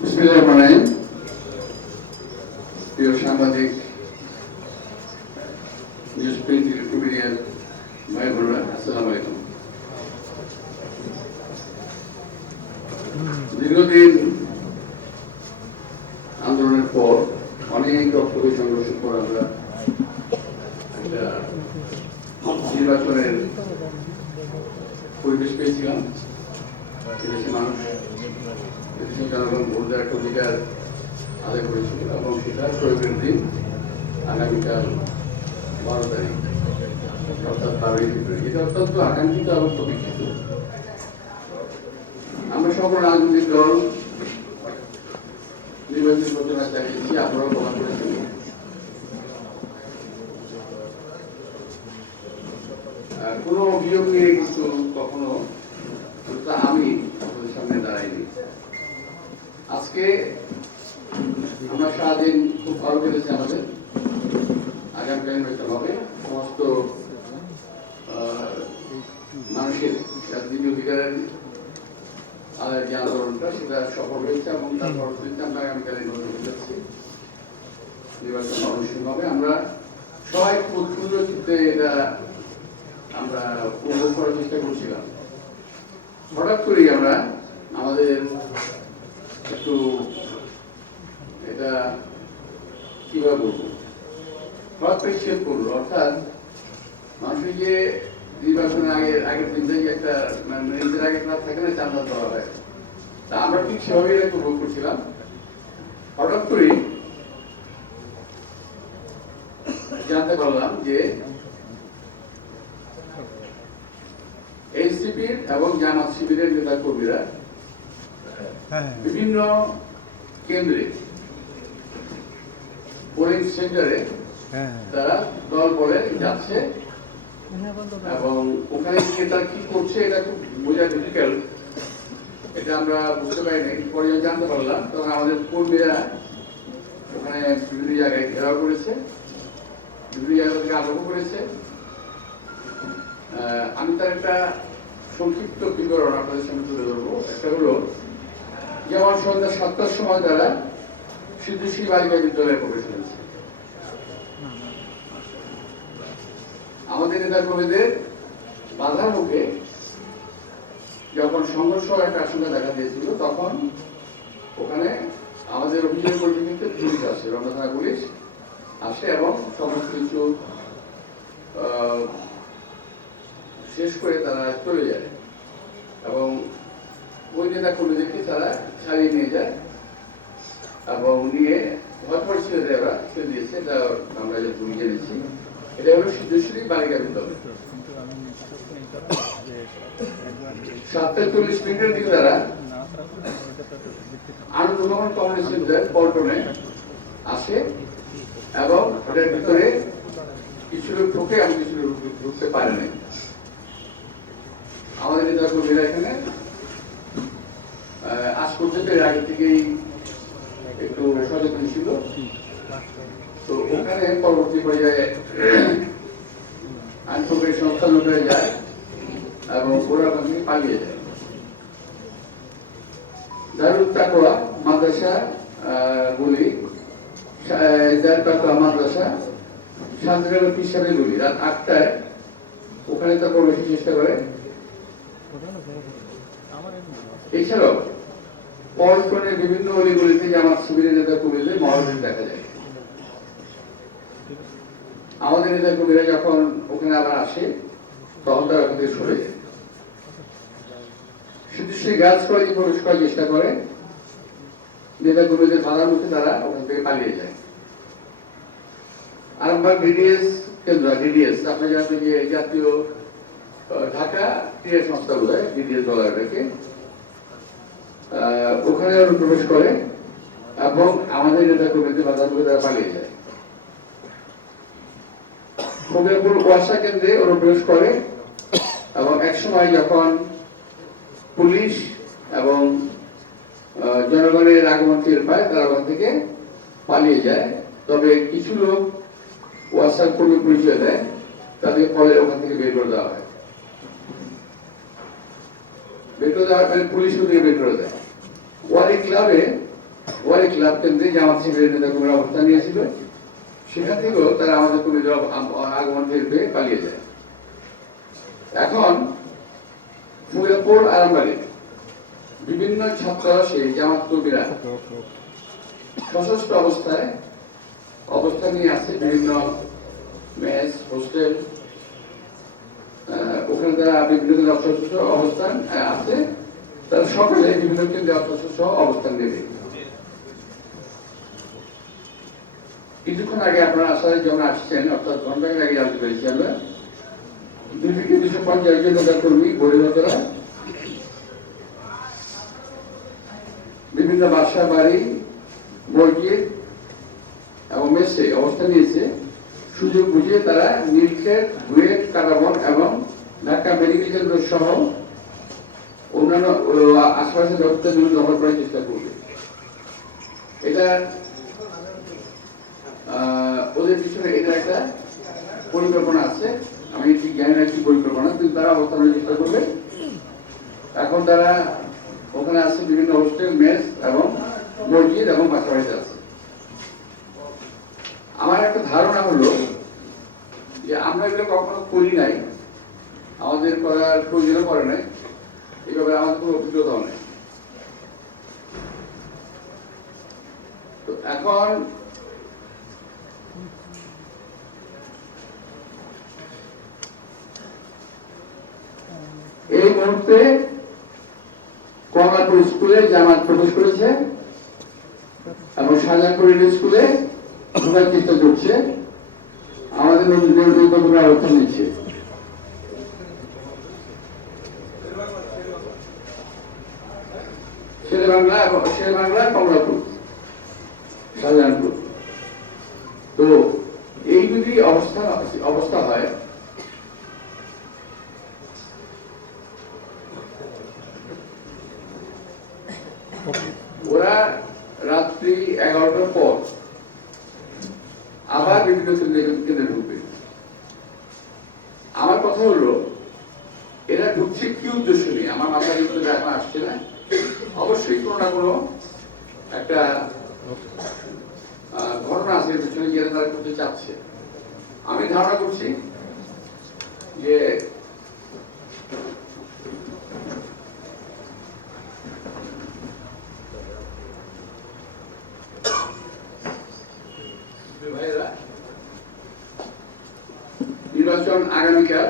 বিসমিল্লাহির প্রিয় সাংবাদিক নিউজ প্রিন্ট ইলেকট্রনিক ভাই বোনেরা, আসসালামু আলাইকুম। দীর্ঘদিন আন্দোলনের পর অনেক রক্তকে সংঘর্ষের পর আমরা একটা নির্বাচনের পরিবেশ পেয়েছিলাম। এদেশে মানুষ, এদেশের জনগণ ভোট দেওয়ার একটা অধিকার আদায় করেছিল এবং সেটা প্রয়োগের দিন আগামীকাল 12 তারিখ, অর্থাৎ 12 ফেব্রুয়ারি। এটা অত্যন্ত আকাঙ্ক্ষিত এবং প্রতীক্ষিত। আমরা সকল রাজনৈতিক দল নির্বাচন প্রচারণা চালিয়েছি, আপনারাও প্রমাণ করেছেন। কোনো অভিযোগ নিয়ে কিন্তু কখনো আমি আপনাদের সামনে দাঁড়াইনি। আজকে আমরা সারাদিন খুব ভালো কেটেছে আমাদের। আগামীকাল নির্বাচন হবে, সমস্ত মানুষের রাজনীতি অধিকারের আদায়ের যে আন্দোলনটা সেটা সফল হয়েছে এবং তার পরবর্তীতে আমরা আগামীকাল নির্বাচন যাচ্ছি। নির্বাচন অনুষ্ঠিত হবে। আমরা সবাই খুব সুন্দর চিত্রে এটা আমরা উপভোগ করার চেষ্টা করছিলাম। হঠাৎ করেই আমরা আমাদের একটু এটা কিভাবে বলবো, হঠাৎ করে শেষ করলো। অর্থাৎ মানুষের যে নির্বাচনের আগের দিন থেকে একটা নিজের আগে ক্লাস থাকে না, চান্দা দেওয়া হয়, তা আমরা ঠিক সেভাবে এটা উপভোগ করছিলাম। হঠাৎ করেই জানতে পারলাম যে এনসিপির এবং জামাত শিবিরের নেতা কর্মীরা বিভিন্ন কেন্দ্রে, পোলিং সেন্টারে তারা দল বলে যাচ্ছে এবং ওখানে গিয়ে তারা কি করছে এটা খুব বোঝা ডিফিকাল্ট। এটা আমরা বুঝতে পারিনি। পরে জানতে পারলাম তখন আমাদের কর্মীরা ওখানে বিভিন্ন জায়গায় ঘেরাও করেছে, বিভিন্ন জায়গা থেকে আটক করেছে। আমি তার একটা সংক্ষিপ্ত বিবরণ আপনাদের সামনে তুলে ধরবো। একটা হলো, যেমন সন্ধ্যা 7টার সময় তারা সিদ্ধুশ্রী বালিকা বিদ্যালয়ে প্রবেশ করেছে। আমাদের নেতা কর্মীদের বাধার মুখে যখন সংঘর্ষ একটা আশঙ্কা দেখা দিয়েছিল, তখন ওখানে আমাদের অভিযোগের পরিপ্রেক্ষিতে পুলিশ আসে, রমনা থানা পুলিশ আসে এবং সমস্ত কিছু শেষ করে তারা চলে যায় এবং ওই নেতা কর্মীদেরকে তারা ছাড়িয়ে নিয়ে যায় এবং নিয়ে হটপট ছেড়ে দেয়। ওরা ছেড়ে দিয়েছে, এটা আমরা যে ভূমি জেনেছি। এটা হলো সিদ্ধেশ্বরী বালিকা বিদ্যালয়। 7:40 দিকে তারা আনন্দ ভবন কমিউনিটি সেন্টার পল্টনে আসে এবং ওটার ভিতরে কিছু লোক ঢুকে এবং কিছু লোক ঢুকতে পারে না। আমাদের নেতা কর্মীরা এখানে আজ পর্যন্ত এর আগে থেকেই একটু সচেতন ছিল। তো ওখানে পরবর্তী পর্যায়ে আইন প্রক্রিয়া সংস্থা লোকেরা যায় এবং ওরা ওখান থেকে পালিয়ে যায়। দারুল তাকওয়া মাদ্রাসা গুলি, দারুল তাকওয়া মাদ্রাসা, শান্তিনগর পীর সাহেবের গুলি রাত 8টায় ওখানে তা প্রবেশের চেষ্টা করে। এছাড়াও পল্টনের বিভিন্ন অলিগলিতে জামাত শিবিরের নেতা কর্মীদের মহড়া দেখা যায়। আমাদের নেতা কর্মীরা যখন ওখানে আবার আসে, তখন তারা ওখান থেকে সরে যায়। শুধু সেই গাছ কলেজে প্রবেশ করার চেষ্টা করে, নেতা কর্মীদের বাধার মুখে তারা ওখান থেকে পালিয়ে যায়। আরামবাগ ডিডিএস কেন্দ্র, ডিডিএস আপনি জানেন যে জাতীয় ঢাকা ক্রীড়া সংস্থা বোধহয় ডিডিএস বলা এটাকে, ওখানে অনুপ্রবেশ করে এবং আমাদের নেতা কর্মীদের বাধার মুখে তারা পালিয়ে যায়। ফকিরপুর ওয়াসা কেন্দ্রে অনুপ্রবেশ করে এবং একসময় যখন পুলিশ এবং জনগণের আগমন টের পায়, তারা ওখান থেকে পালিয়ে যায়। তবে কিছু লোক ওয়াসার কর্মী পরিচয় দেয়, তাদেরকে পরে ওখান থেকে বের করে দেওয়া হয়। বের করে দেওয়া হয় পুলিশ ওদেরকে বের করে দেয়। ওয়ারি ক্লাবে ওয়ারি ক্লাব কেন্দ্রে জামাত শিবিরের নেতাকর্মীরা অবস্থান নিয়েছিল। সেখান থেকেও তারা আমাদের কর্মীদের আগমন টের পেয়ে পালিয়ে যায়। এখন ফুলপুর আরামবাড়ি বিভিন্ন ছাত্র সেই জামাত কর্মীরা সশস্ত্র অবস্থায় অবস্থান নিয়ে আছে বিভিন্ন মেস হোস্টেল, ওখানে তারা বিভিন্ন অস্ত্রশস্ত্র অবস্থান আছে। তারা সকলে বিভিন্ন কেন্দ্রে অস্ত্রশস্ত্র অবস্থান নেবে। কিছুক্ষণ আগে আপনারা আসার যখন আসছেন, অর্থাৎ ঘন্টাখানেক আগে জানতে পেরেছি আমরা 250 জন নেতা কর্মী বহিরাগতরা বিভিন্ন বাসা বাড়ি মসজিদ এবং মেসে অবস্থান নিয়েছে। সুযোগ বুঝিয়ে তারা নীলক্ষেত, বুয়েট, কাটাবন এবং ঢাকা মেডিকেল কেন্দ্র সহ অন্যান্য আশপাশের ব্যবস্থাগুলো দখল করার চেষ্টা করবে। এটা ওদের পিছনে এটা একটা পরিকল্পনা আছে। আমি ঠিক জানি না কি পরিকল্পনা, কিন্তু তারা অবস্থানের চেষ্টা করবে। এখন তারা ওখানে আছে বিভিন্ন হোস্টেল, মেস এবং মসজিদ এবং বাসাবাড়িতে আছে। আমার একটা ধারণা হলো যে আমরা এগুলো কখনো করি নাই, আমাদের করার প্রয়োজনও করে নাই, এইভাবে আমাদের কোনো অভিজ্ঞতাও নেই। তো এখন এই মুহূর্তে কমলাপুর স্কুলে জামাত প্রবেশ করেছে এবং শাহজাহানপুর স্কুলে ঢোকার চেষ্টা করছে। আমাদের নেতৃত্বরা অবস্থান নিচ্ছে। শেরেবাংলা কমলাপুর শাহজাহানপুর। তো এই যদি অবস্থা হয়, ওরা রাত্রি 11টার পর আবার বিভিন্ন কেন্দ্রে ঢুকবে। আমার কথা হলো এরা ঢুকছে কি উদ্দেশ্য নিয়ে আমার মাথায় কিন্তু এখন আসছে না। অবশ্যই কোনো না কোনো একটা ঘটনা আছে পেছনে গিয়ে তারা করতে চাচ্ছে। আমি ধারণা করছি যে নির্বাচন আগামীকাল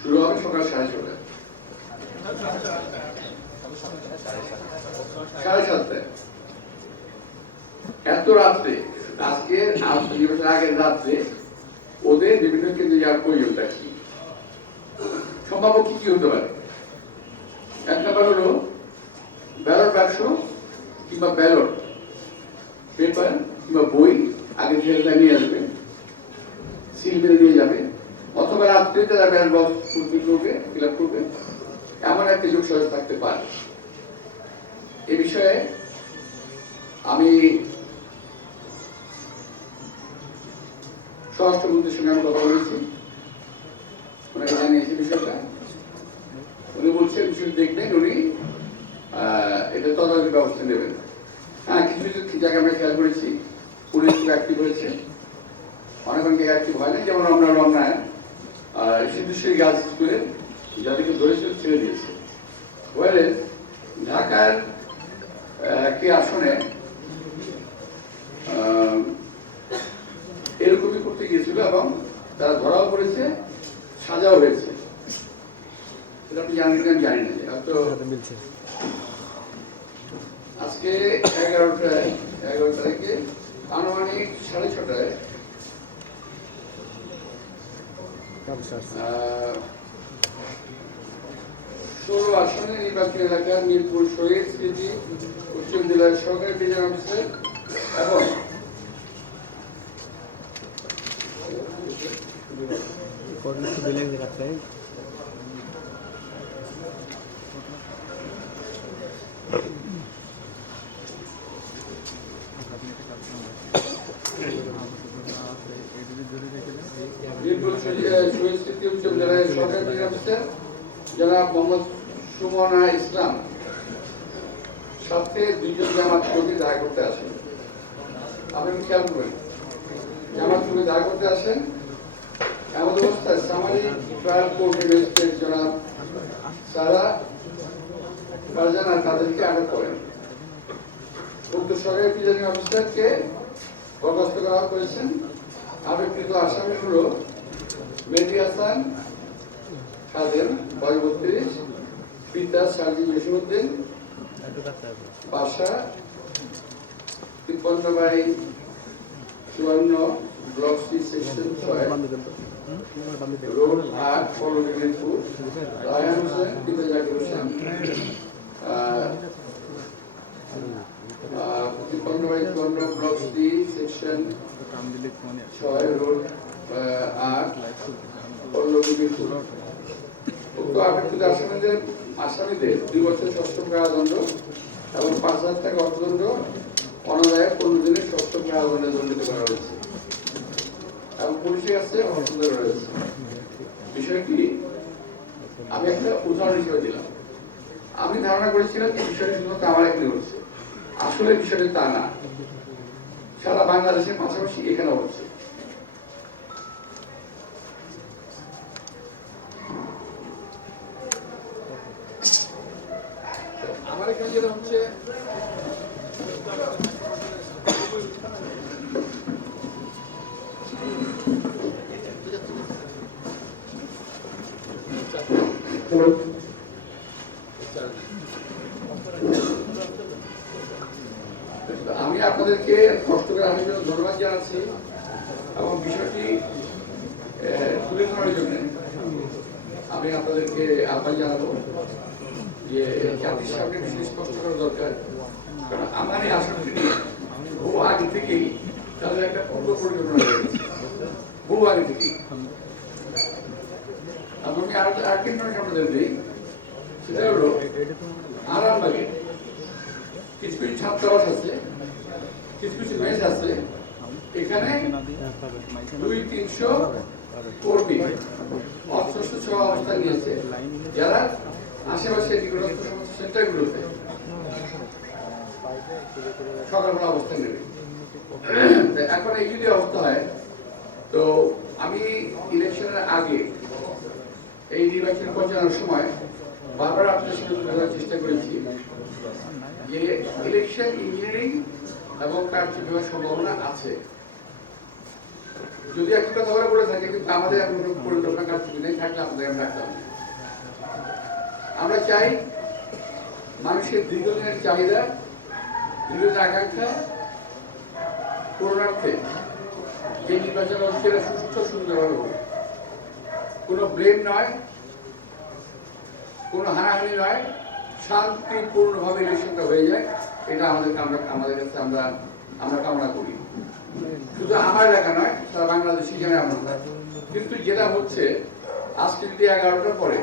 শুরু হবে সকাল 6:30। 7:30 এত রাত্রে, আজকে নির্বাচন আগের রাত্রে ওদের বিভিন্ন কেন্দ্রে যাওয়ার প্রয়োজনটা কি, সম্ভাব্য কি কি হতে পারে? এক নম্বর হলো ব্যালট বাক্স কিংবা ব্যালট পেপার কিংবা বই আগে থেকে নিয়ে আসবে, সিল মেরে নিয়ে যাবে, অথবা রাত্রে তারা ব্যালট বক্স ফুলফিল করবে, ফিল আপ করবে। এমন একটা যোগ সহজ থাকতে পারে। এ বিষয়ে আমি স্বরাষ্ট্রমন্ত্রীর সঙ্গে আমি কথা বলেছি, ওনাকে জানিয়েছি বিষয়টা। উনি বলছেন বিষয়টি দেখবেন, উনি এটা তদারকি ব্যবস্থা নেবেন। হ্যাঁ, কিছু কিছু জায়গায় আমরা খেয়াল করেছি পুলিশ খুব অ্যাক্টিভ হয়েছে, অনেক অনেকে অ্যাক্টিভ হয় না। যেমন আমরা রমনায় সিদ্ধেশ্বরী গার্লস স্কুলে যাদেরকে ধরেছিল ছেড়ে দিয়েছে। ওয়ারে ঢাকার একটি আসনে এরকমই করতে গিয়েছিল এবং তারা ধরাও পড়েছে, সাজাও হয়েছে। সেটা আপনি জানেন কিনা আমি জানি না। যে হয়তো আজকে 11 তারিখে আনুমানিক 6:30 ষোলো আসনে নির্বাচনী এলাকার মিরপুর শহীদ স্মৃতি উচ্চ জেলার সরকারি প্রিজন অফিসার এবং জনাব মোহাম্মদ সুমনা ইসলাম সাথে 2 জন জামাত কর্মী দেখা করতে আসেন। আপনি খেয়াল করবেন জামাত তুমি দাঁড় করতে আসেন এমন অবস্থায় সামারি ট্রায়াল কোর্টে ম্যাজিস্ট্রেট জনাব সারা ফারজানা তাদেরকে আটক করেন। উক্ত সরকারি প্রিজাইডিং অফিসারকে বরখাস্ত করা করেছেন। আটককৃত আসামিগুলো মেহেদী হাসান খাদেম বয়স 32, পিতা সার্জি জসিমউদ্দিন, বাসা 53/54 block C section 6 road 8 Pallabipur. Raihan Hossain পিতা Zakir Hossain 53/54 block C section 6 road 8 Pallabipur. উক্ত আটককৃত আসামিদের 2 বছর সশ্রম কারাদণ্ড এবং 5,000 টাকা অর্থদণ্ড অনাদায়ে 15 দিনের সশ্রম কারাদণ্ডে দণ্ডিত করা হয়েছে এবং পুলিশের কাছে হস্তান্তর রয়েছে। বিষয়টি আমি একটা উদাহরণ হিসেবে দিলাম। আমি ধারণা করেছিলাম যে বিষয়টি শুধুমাত্র আমার এখানে হচ্ছে, আসলে বিষয়টি তা না, সারা বাংলাদেশের পাশাপাশি এখানে হচ্ছে। আমার এখানে যেটা হচ্ছে আমি আপনাদেরকে কষ্ট করে আমি ধন্যবাদ জানাচ্ছি এবং বিষয়টি তুলে ধরার জন্য আমি আপনাদেরকে আহ্বান জানাবো যে জাতির সামনে বিষয় স্পষ্ট করা দরকার। কারণ আমার এই আশঙ্কা নিয়ে বহু আগে থেকেই তাদের একটা পূর্ব পরিকল্পনা রয়েছে, বহু আগে থেকেই। আমি আরেকটি আপনাদের দিই, সেটা হলো আরামবাগে কিছু কিছু ছাত্রাবাস আছে, কিছু কিছু মেস আছে, এখানে 200-300 কর্মী অস্ত্র অবস্থায় নিয়েছে, যারা আশেপাশে নিকটস্থ সমস্ত সেন্টারগুলোতে সকালবেলা অবস্থান নেবে। এখন এই যদি অবস্থা হয়, তো আমি ইলেকশনের আগে এই নির্বাচন পৌঁছানোর সময় বারবার আপনার সাথে বোঝার চেষ্টা করেছি যে ইলেকশন ইঞ্জিনিয়ারিং এবং কারচুপি হওয়ার সম্ভাবনা আছে। যদি একই কথা বলে থাকে, কিন্তু আমাদের এখন কোনো পরিকল্পনা কারচুপি নেই, থাকলে আপনাদের আমি রাখতাম। আমরা চাই মানুষের দীর্ঘদিনের চাহিদা, দীর্ঘদিনের আকাঙ্ক্ষা পূরণার্থে যে নির্বাচন হচ্ছে সুস্থ সুন্দরভাবে হোক, কোনো ব্লেম নয়, কোনো হানাহানি নয়, শান্তিপূর্ণভাবে ইলেকশনটা হয়ে যায়, এটা আমাদের কাছে আমরা কামনা করি। শুধু আমার এলাকা নয়, সারা বাংলাদেশি জানে আমরা। কিন্তু যেটা হচ্ছে আজকে যদি 11টার পরে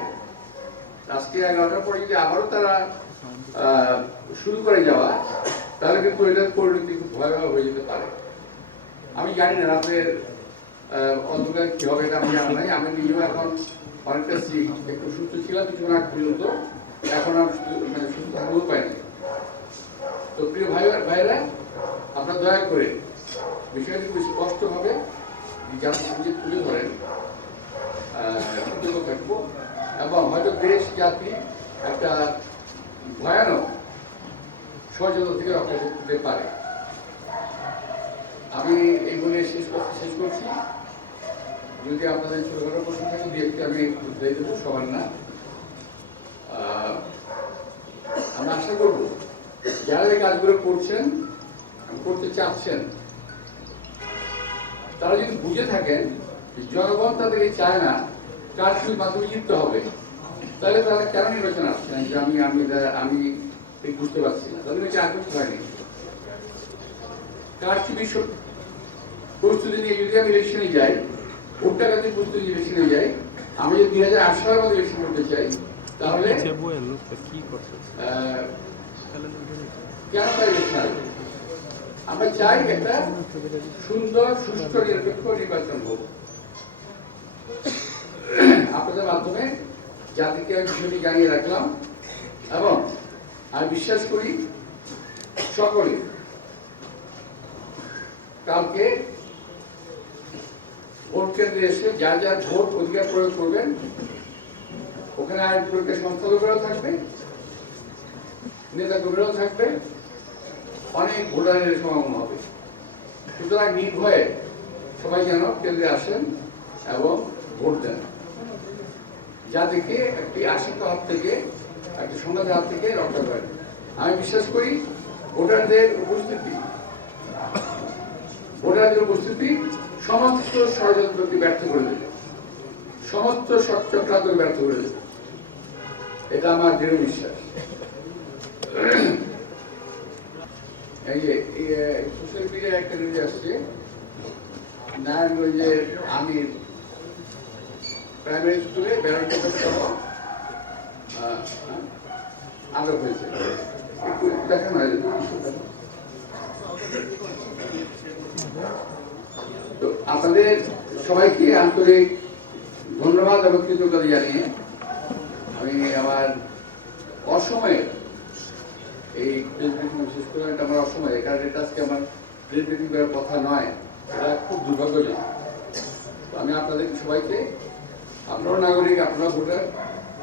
যদি আবারও তারা শুরু করে যাওয়া, তাহলে কিন্তু এটার পরিণতি খুব ভয়াবহ হয়ে যেতে পারে। আমি জানি না রাতের অন্ধকার কি হবে, এটা আমি জানা নাই। আমি নিজেও এখন অনেকটা একটু সুস্থ ছিলাম কিছুক্ষণ আগ পর্যন্ত, এখন আমি সুস্থ থাকার উপায় নেই। তো প্রিয় ভাইরা, আপনারা দয়া করে বিষয়টি খুব স্পষ্টভাবে জাতির সামনে তুলে ধরেন, কৃতজ্ঞ থাকবো। এবং হয়তো দেশ জাতি একটা ভয়ানক ষড়যন্ত্র থেকে রক্ষা করতে পারে। আমি এই বলে শেষ করছি। যদি আপনাদের ছোটখাটো প্রশ্ন থাকে, দিয়ে আমি উত্তর দেবো, সবার না। আমরা আশা করব যারা এই কাজগুলো করছেন, করতে চাচ্ছেন, তারা যদি বুঝে থাকেন জনগণ তাদেরকে চায় না, কারচুপির মাধ্যমে জিততে হবে, তাহলে তারা কেন নির্বাচন আসছেন? যে আমি বুঝতে পারছি না, তাদের কাছে আগ্রহ হয়নি। কারচুপি প্রস্তুতি নিয়ে যদি আমি ইলেকশনে যাই, ভোট টাকাতে প্রস্তুতি ইলেকশনে যাই, আমি যদি 2008 সালের মধ্যে ইলেকশন করতে চাই, তাহলে কেন তাই ইলেকশন আসবে? আমরা চাই একটা সুন্দর, সুষ্ঠু, নিরপেক্ষ নির্বাচন হোক। আপনাদের মাধ্যমে জাতিকে বিষয়টি জানিয়ে রাখলাম এবং আমি বিশ্বাস করি সকলে কালকে ভোট কেন্দ্রে এসে যার যার ভোট অধিকার প্রয়োগ করবেন, ওখানে আইন প্রয়োগের সংস্থাগুলোও থাকবে, নেতা কর্মীরাও থাকবে, অনেক ভোটারের সমাগম হবে। সুতরাং নির্ভয়ে সবাই যেন কেন্দ্রে আসেন এবং ভোট দেন, যাদেরকে একটি আশঙ্ক হাত থেকে, একটি সংঘাতের হাত থেকে রক্ষা করেন। আমি বিশ্বাস করি ভোটারদের উপস্থিতি সমস্ত ষড়যন্ত্রকে ব্যর্থ করে দেবে, সমস্ত চক্রান্তকে ব্যর্থ করে দেবে, এটা আমার দৃঢ় বিশ্বাস। এই যে সোশ্যাল মিডিয়ার একটা নিউজ আসছে, নারায়ণগঞ্জের আমির প্রাইমারি স্কুলে ব্যালট সহ আটক হয়েছে। একটু দেখেন তো আপনাদের সবাইকে আন্তরিক ধন্যবাদ এবং কৃতজ্ঞতা জানিয়ে আমি আমার অসময়ে এই শেষ করে আমার অসময়ে, কারণ এটা আজকে আমার প্রেস ব্রিফিং করার কথা নয়, এটা খুব দুর্ভাগ্যজনক। আমি আপনাদের সবাইকে, আপনারা নাগরিক, আপনারা ভোটার,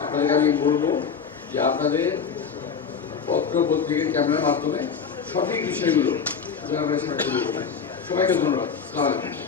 আপনাদেরকে আমি বলবো যে আপনাদের পত্র পত্রিকা ক্যামেরার মাধ্যমে সঠিক বিষয়গুলো সবাইকে ধন্যবাদ। আসসালামু আলাইকুম।